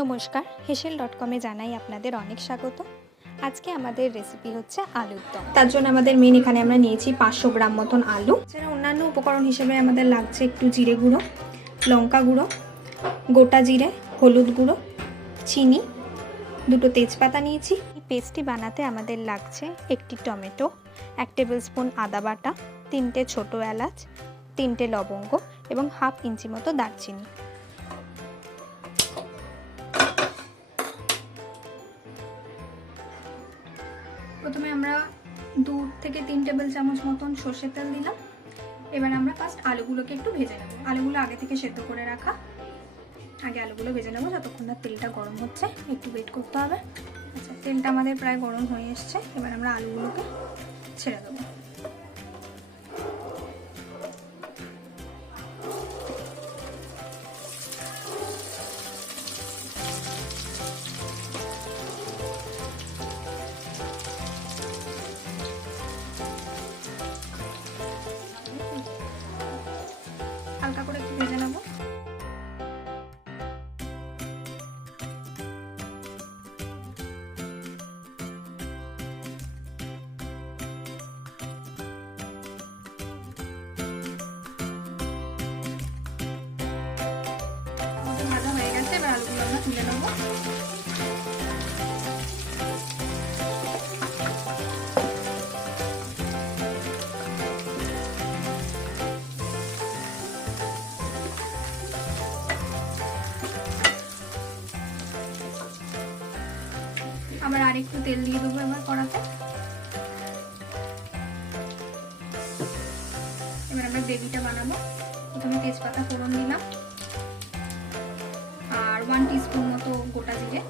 নমস্কার, হেশেল ডট কমে জানাই আপনাদের অনেক স্বাগত। আজকে আমাদের রেসিপি হচ্ছে আলুর দম। তার জন্য আমাদের মেন এখানে আমরা নিয়েছি 500 গ্রাম মতন আলু। এছাড়া অন্যান্য উপকরণ হিসেবে আমাদের লাগছে একটু জিরে গুঁড়ো, লঙ্কা গুঁড়ো, গোটা জিরে, হলুদ গুঁড়ো, চিনি, দুটো তেজপাতা নিয়েছি। এই পেস্টটি বানাতে আমাদের লাগছে একটি টমেটো, 1 টেবিল স্পুন আদা বাটা, 3টে ছোট এলাচ, 3টে লবঙ্গ এবং হাফ ইঞ্চি মতো দারচিনি। প্রথমে আমরা 2 থেকে 3 টেবিল চামচ মতন সর্ষের তেল দিলাম। এবার আমরা ফার্স্ট আলুগুলোকে একটু ভেজে নেব। আলুগুলো আগে থেকে সেদ্ধ করে রাখা। আগে আলুগুলো ভেজে নেব যতক্ষণ না তেলটা গরম হচ্ছে, একটু ওয়েট করতে হবে। আচ্ছা, তেলটা আমাদের প্রায় গরম হয়ে এসছে। এবার আমরা আলুগুলোকে ছেড়ে দেবো। হালকা করে একটু ভেজে নেব। ভাজা হয়ে গেছে, এবার আলুগুলো আমরা তুলে নেব। আবার আরেকটু তেল দিয়ে দেবো এবার কড়াতে। এবার আমরা গ্রেভিটা বানাবো। প্রথমে তেজপাতা ফোড়ন দিলাম আর 1 টিস্পুন মতো গোটা জিরে,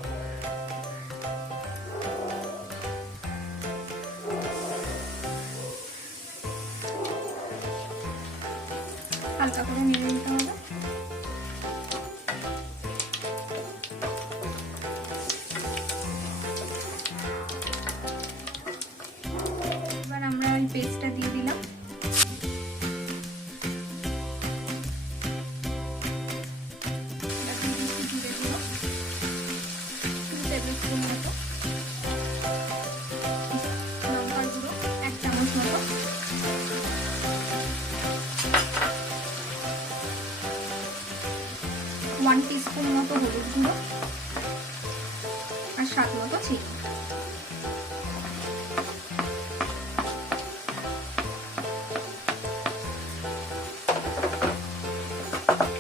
হালকা করে নেড়ে নিতে হবে। এবার আমরা এই পেস্টটা দিয়ে দিলাম। লঙ্কার গুঁড়ো 1 চামচ মতো, ওয়ান টিস্পুন মতো হলুদ গুঁড়ো আর স্বাদ মতো চিনি।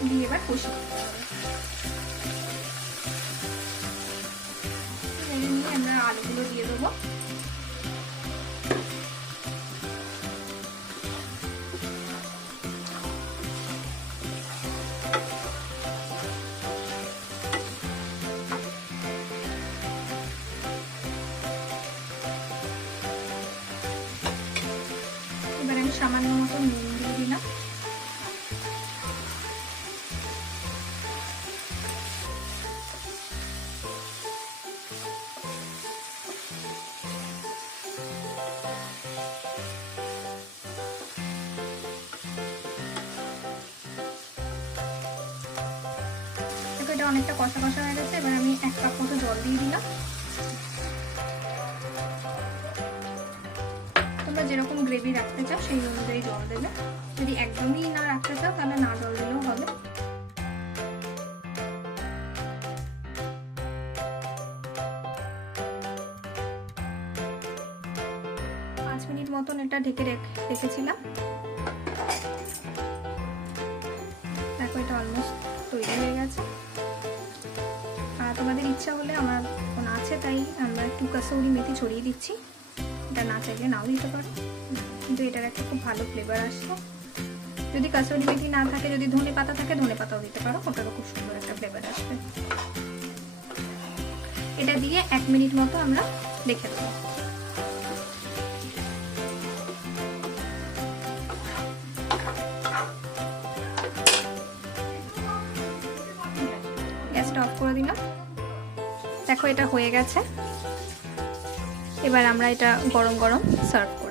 দিয়ে এবার কষিয়ে নিতে হবে। নিয়ে আমরা আলুগুলো দিয়ে দেবো। এবার আমি সামান্য মতো নুন দিয়ে দিলাম। এটা অনেকটা কষা কষা হয়ে গেছে। এবার আমি 1 কাপ মতো জল দিয়ে দিলাম। তোমরা যেরকম গ্রেভি রাখতে চাও সেই অনুযায়ী জল দেবে। যদি একদমই না রাখতে চাও তাহলে না জল দিলেও হবে। পাঁচ মিনিট মতন এটা ঢেকে রেখেছিলাম। দেখো এটা অলমোস্ট তৈরি হয়ে গেছে। আর তোমাদের ইচ্ছা হলে, আমার এখন আছে তাই আমরা একটু কাসুরি মেথি ছড়িয়ে দিচ্ছি। এটা না চাইলে নাও দিতে পারো, কিন্তু এটার একটা খুব ভালো ফ্লেভার আসছে। যদি কাসুরি মেথি না থাকে, যদি ধনে পাতা থাকে ধনে পাতাও দিতে পারো, ওটারও খুব সুন্দর একটা ফ্লেভার আসবে। এটা দিয়ে 1 মিনিট মতো আমরা রেখে দেবো। গ্যাসটা অফ করে দিলাম। দেখো এটা হয়ে গেছে। এবার আমরা এটা গরম গরম সার্ভ করব।